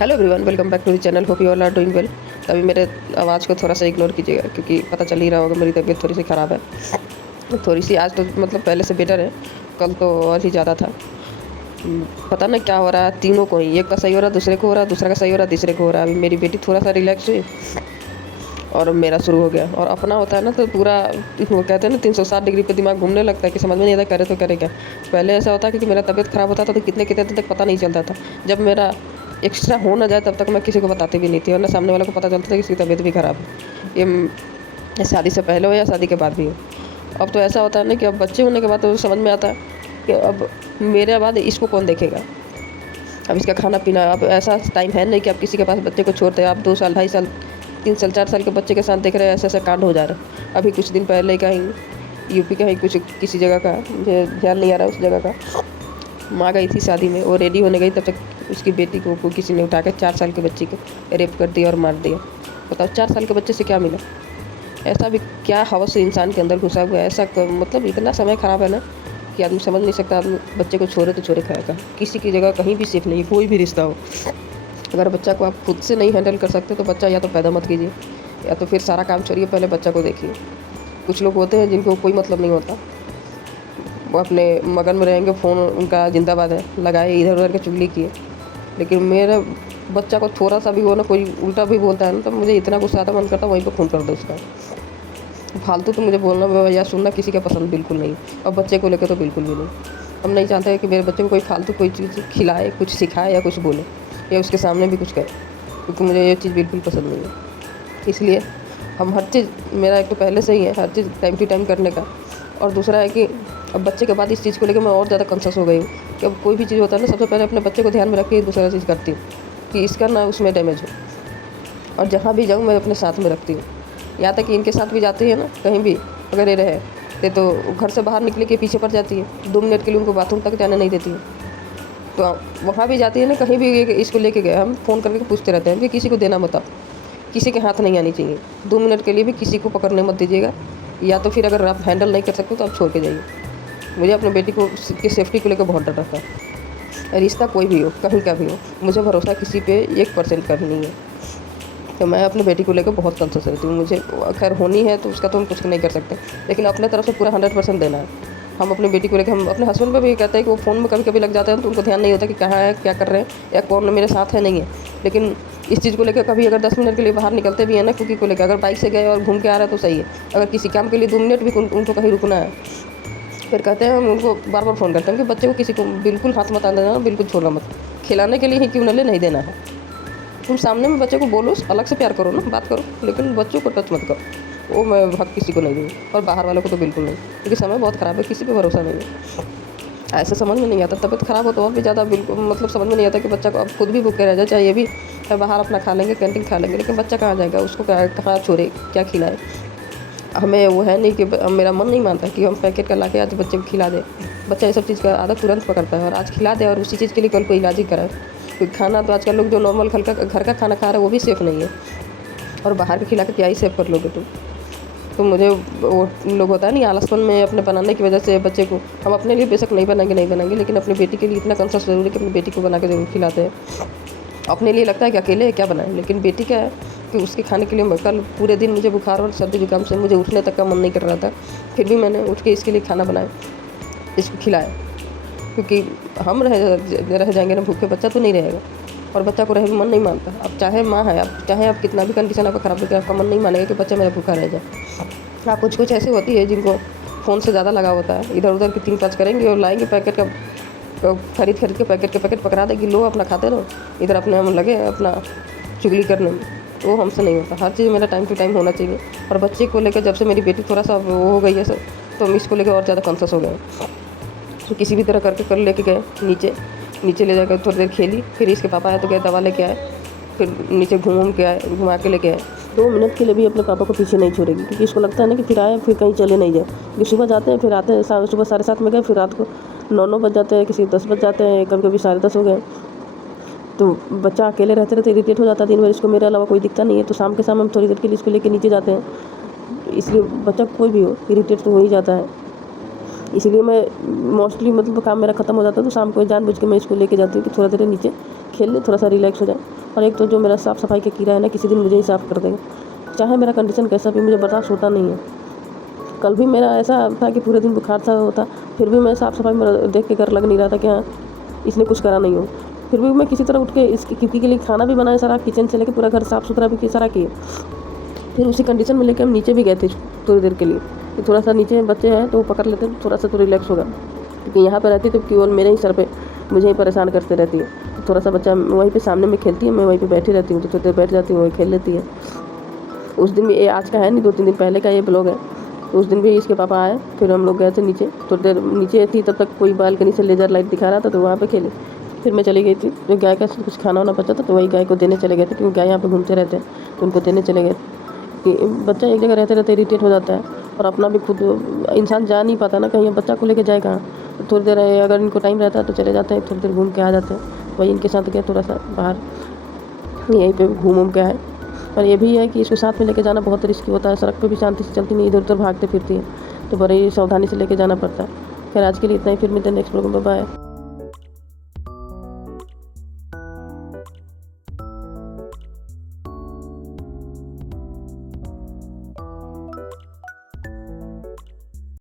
Hello everyone, welcome back to the channel. Hope you all are doing well. तभी मेरे आवाज़ को थोड़ा सा इग्नोर कीजिएगा क्योंकि पता चल ही रहा होगा मेरी तबीयत थोड़ी सी ख़राब है। थोड़ी सी आज तो मतलब पहले से बेटर है, कल तो और ही ज़्यादा था। पता नहीं क्या हो रहा है तीनों को ही, एक का सही हो रहा है, दूसरे को हो रहा है, दूसरा का सही हो रहा है, तीसरे को हो रहा है। अभी मेरी बेटी थोड़ा सा रिलैक्स हुई और मेरा शुरू हो गया। और अपना होता है ना तो पूरा वो कहते हैं ना 360 डिग्री पे दिमाग घूमने लगता है कि समझ में नहीं आता करे तो करे क्या। पहले ऐसा होता है कि मेरा तबीयत ख़राब होता था तो कितने कितने दिन तक पता नहीं चलता था। जब मेरा एक्स्ट्रा हो ना जाए तब तक मैं किसी को बताती भी नहीं थी, और ना सामने वाले को पता चलता था कि इसकी तबीयत भी ख़राब है। ये शादी से पहले हो या शादी के बाद भी हो। अब तो ऐसा होता है ना कि अब बच्चे होने के बाद तो समझ में आता है कि अब मेरे बाद इसको कौन देखेगा। अब इसका खाना पीना, अब ऐसा टाइम है नहीं कि आप किसी के पास बच्चे को छोड़ते हैं। आप 2 साल 2.5 साल 3 साल 4 साल के बच्चे के साथ देख रहे हैं ऐसे ऐसे कांड हो जा रहे हैं। अभी कुछ दिन पहले कहीं यूपी का ही कुछ किसी जगह का, मुझे ध्यान नहीं आ रहा उस जगह का, माँ गई थी शादी में, वो रेडी होने गई तब तक उसकी बेटी को किसी ने उठा के 4 साल के बच्चे को रेप कर दिया और मार दिया। बताओ 4 साल के बच्चे से क्या मिला। ऐसा भी क्या हवस इंसान के अंदर घुसा हुआ है। ऐसा मतलब इतना समय ख़राब है ना कि आदमी समझ नहीं सकता। आदमी बच्चे को छोड़े तो छोड़े खाएगा, किसी की जगह कहीं भी सेफ नहीं, कोई भी रिश्ता हो। अगर बच्चा को आप खुद से नहीं हैंडल कर सकते तो बच्चा या तो पैदा मत कीजिए या तो फिर सारा काम छोड़िए, पहले बच्चा को देखिए। कुछ लोग होते हैं जिनको कोई मतलब नहीं होता, वो अपने मगन में रहेंगे, फ़ोन उनका जिंदाबाद है, लगाए इधर उधर के चुगली किए। लेकिन मेरे बच्चा को थोड़ा सा भी वो ना कोई उल्टा भी बोलता है ना तो मुझे इतना गुस्सा आता, मन करता वहीं पर खून कर दो उसका। फालतू तो मुझे बोलना या सुनना किसी का पसंद बिल्कुल नहीं, और बच्चे को लेकर तो बिल्कुल भी नहीं। हम नहीं चाहते कि मेरे बच्चे को कोई फालतू कोई चीज़ खिलाए, कुछ सिखाए या कुछ बोले या उसके सामने भी कुछ करे, क्योंकि मुझे ये चीज़ बिल्कुल पसंद नहीं है। इसलिए हम हर चीज़, मेरा एक तो पहले से ही है हर चीज़ टाइम टू टाइम करने का, और दूसरा है कि अब बच्चे के बाद इस चीज़ को लेकर मैं और ज़्यादा कॉन्शियस हो गई हूँ कि अब कोई भी चीज़ होता है ना सबसे पहले अपने बच्चे को ध्यान में रख के दूसरा चीज़ करती हूँ कि इसका ना उसमें डैमेज हो। और जहाँ भी जाऊँ मैं अपने साथ में रखती हूँ, यहाँ तक कि इनके साथ भी जाती है ना कहीं भी, अगर ये रहे तो घर से बाहर निकले के पीछे पड़ जाती है, 2 मिनट के लिए उनको बाथरूम तक जाने नहीं देती है। तो वहाँ भी जाती है ना, कहीं भी इसको लेके गए हम फ़ोन करके पूछते रहते हैं कि किसी को देना मत, आप किसी के हाथ नहीं आनी चाहिए, 2 मिनट के लिए भी किसी को पकड़ने मत दीजिएगा, या तो फिर अगर आप हैंडल नहीं कर सकते तो आप छोड़ के जाइए। मुझे अपने बेटी को की सेफ्टी को लेकर बहुत डर रहता है। रिश्ता कोई भी हो, कहीं का भी हो, मुझे भरोसा किसी पे 1% का भी नहीं है। तो मैं अपनी बेटी को लेकर बहुत कॉन्शियस रहती हूँ। मुझे खैर होनी है तो उसका तो हम कुछ नहीं कर सकते, लेकिन अपने तरफ से पूरा 100% देना है। हम अपनी बेटी को लेकर, हम अपने हस्बैंड पे भी कहते हैं कि वो फ़ोन में कभी कभी लग जाते हैं तो उनको ध्यान नहीं होता कि कहाँ है, क्या कर रहे हैं, या कौन मेरे साथ है नहीं है। लेकिन इस चीज़ को लेकर कभी अगर 10 मिनट के लिए बाहर निकलते भी हैं ना, क्योंकि को लेकर अगर बाइक से गए और घूम के आ रहे हैं तो सही है। अगर किसी काम के लिए 2 मिनट भी उनको कहीं रुकना है, फिर कहते हैं, हम उनको बार बार फ़ोन करते हैं कि बच्चे को किसी को बिल्कुल हाथ मत आने देना, बिल्कुल छोड़ना मत। खिलाने के लिए ही क्यों न ले, नहीं देना है। तुम सामने में बच्चे को बोलो, अलग से प्यार करो ना, बात करो, लेकिन बच्चों को टच मत करो। वो मैं हक किसी को नहीं दूँगी, और बाहर वालों को तो बिल्कुल नहीं, क्योंकि समय बहुत ख़राब है, किसी पे भरोसा नहीं है। ऐसे समझ में नहीं आता, तबीयत ख़राब हो तो और भी ज़्यादा बिल्कुल मतलब समझ में नहीं आता कि बच्चा को अब खुद भी भूखे रह जाए, चाहे ये भी बाहर अपना खा लेंगे, कैंटीन खा लेंगे, लेकिन बच्चा कहाँ जाएगा, उसको कहाँ छोड़े, क्या खिलाए। हमें वो है नहीं कि मेरा मन नहीं मानता कि हम पैकेट का ला के आज बच्चे को खिला दें। बच्चा ये सब चीज़ का आदत तुरंत पकड़ता है, और आज खिला दे और उसी चीज़ के लिए कल को इलाज ही कराए। क्योंकि खाना तो आजकल लोग जो नॉर्मल घर का खाना खा रहे हैं वो भी सेफ़ नहीं है, और बाहर का खिला के क्या ही सेव कर लोगे तुम। तो मुझे वो लोग होता है नहीं, आलसपन में अपने बनाने की वजह से बच्चे को, हम अपने लिए बेशक नहीं बनाएंगे, लेकिन अपनी बेटी के लिए इतना कॉन्शियस ज़रूर है कि अपनी बेटी को बना के ज़रूर खिलाते हैं। अपने लिए लगता है कि अकेले क्या बनाएं, लेकिन बेटी क्या है कि उसके खाने के लिए कल पूरे दिन मुझे बुखार और सर्दी जुकाम से मुझे उठने तक का मन नहीं कर रहा था, फिर भी मैंने उठ के इसके लिए खाना बनाया, इसको खिलाया। क्योंकि हम रह जाएंगे ना भूखे, बच्चा तो नहीं रहेगा, और बच्चा को रहे भी मन नहीं मानता। अब चाहे माँ है, अब चाहे आप कितना भी कंडीशन आपका ख़राब लेकिन आपका मन नहीं मानेगा कि बच्चा मेरा भूखा रह जाए। हाँ, कुछ ऐसे होती है जिनको फ़ोन से ज़्यादा लगा होता है, इधर उधर की 3-5 करेंगे और लाएंगे पैकेट का, तो खरीद के पैकेट के पैकेट पकड़ा देगी, लो अपना खाते रहो, इधर अपने हम लगे अपना चुगली करने में। वो हमसे नहीं होता, हर चीज़ मेरा टाइम टू टाइम होना चाहिए। और बच्चे को लेकर जब से मेरी बेटी थोड़ा सा वो हो गई है सर, तो हम इसको लेकर और ज़्यादा कॉन्शियस हो गए। तो किसी भी तरह करके कल लेके गए नीचे ले जाकर थोड़ी देर खेली, फिर इसके पापा आए तो गए दवा लेके आए, फिर नीचे घुमा के लेके आए। 2 मिनट के लिए भी अपने पापा को पीछे नहीं छोड़ेगी, क्योंकि इसको लगता है ना कि फिर आए फिर कहीं चले नहीं जाए। क्योंकि सुबह जाते हैं, फिर आते हैं, सुबह 7:30 में गए, फिर रात को 9 बज जाते हैं, किसी 10 बज जाते हैं, कभी कभी 10:30 हो गए। तो बच्चा अकेले रहते रहते इरिटेट हो जाता है, दिन भर इसको मेरे अलावा कोई दिखता नहीं है, तो शाम के शाम हम थोड़ी देर के लिए इसको लेके नीचे जाते हैं। इसलिए बच्चा कोई भी हो इरिटेट तो हो ही जाता है। इसलिए मैं मोस्टली मतलब काम मेरा ख़त्म हो जाता है तो शाम को जानबूझ के मैं इसको लेके जाती हूँ कि थोड़ा देर नीचे खेल ले, थोड़ा सा रिलैक्स हो जाए। और एक तो जो मेरा साफ़ सफाई का कीड़ा है ना, किसी दिन मुझे ही साफ़ कर देगा, चाहे मेरा कंडीशन कैसा भी, मुझे बर्दाश्त होता नहीं है। कल भी मेरा ऐसा था कि पूरे दिन बुखार था होता, फिर भी मैं साफ़ सफाई मेरा देख के कर लग नहीं रहा था कि हाँ इसने कुछ करा नहीं हो। फिर भी मैं किसी तरह उठ के इसकी क्योंकि के लिए खाना भी बनाया सारा, किचन से लेके पूरा घर साफ़ सुथरा भी सारा किए। फिर उसी कंडीशन में लेके हम नीचे भी गए थे थोड़ी देर के लिए, कि थोड़ा सा नीचे बच्चे हैं तो वो पकड़ लेते, थोड़ा सा तो रिलैक्स होगा। क्योंकि यहाँ पर रहती तो केवल मेरे ही सर पे मुझे ही परेशान करते रहती है। तो थोड़ा सा बच्चा वहीं पे सामने में खेलती है, मैं वहीं पे बैठी रहती हूँ, तो थोड़ी देर बैठ जाती हूँ, वही खेल लेती है। उस दिन भी, ये आज का है नहीं, 2-3 दिन पहले का ये ब्लॉग है। तो उस दिन भी इसके पापा आए, फिर हम लोग गए थे नीचे, थोड़ी देर नीचे थी, तब तक कोई बालकनी से लेज़र लाइट दिखा रहा था तो वहाँ पे खेले। फिर मैं चली गई थी, जो गाय का कुछ खाना वाना बचा था तो वही गाय को देने चले गए थे, क्योंकि गाय यहाँ पे घूमते रहते हैं तो उनको देने चले गए। कि बच्चा एक जगह रहते रहते इरिटेट हो जाता है, और अपना भी खुद इंसान जा नहीं पाता ना कहीं, बच्चा को लेके जाए कहाँ। तो थोड़ी देर अगर इनको टाइम रहता है तो चले जाते हैं, थोड़ी देर घूम के आ जाते हैं। वही इनके साथ गए थोड़ा सा बाहर, यहीं पे घूम के आए। पर ये भी है कि इसको साथ में लेके जाना बहुत रिस्की होता है, सड़क पे भी शांति से चलती नहीं, इधर उधर भागते फिरती है, तो बड़े ही सावधानी से लेके जाना पड़ता है। खैर आज के लिए इतना ही, फिर मिलते हैं नेक्स्ट प्रोग्राम में, बाय।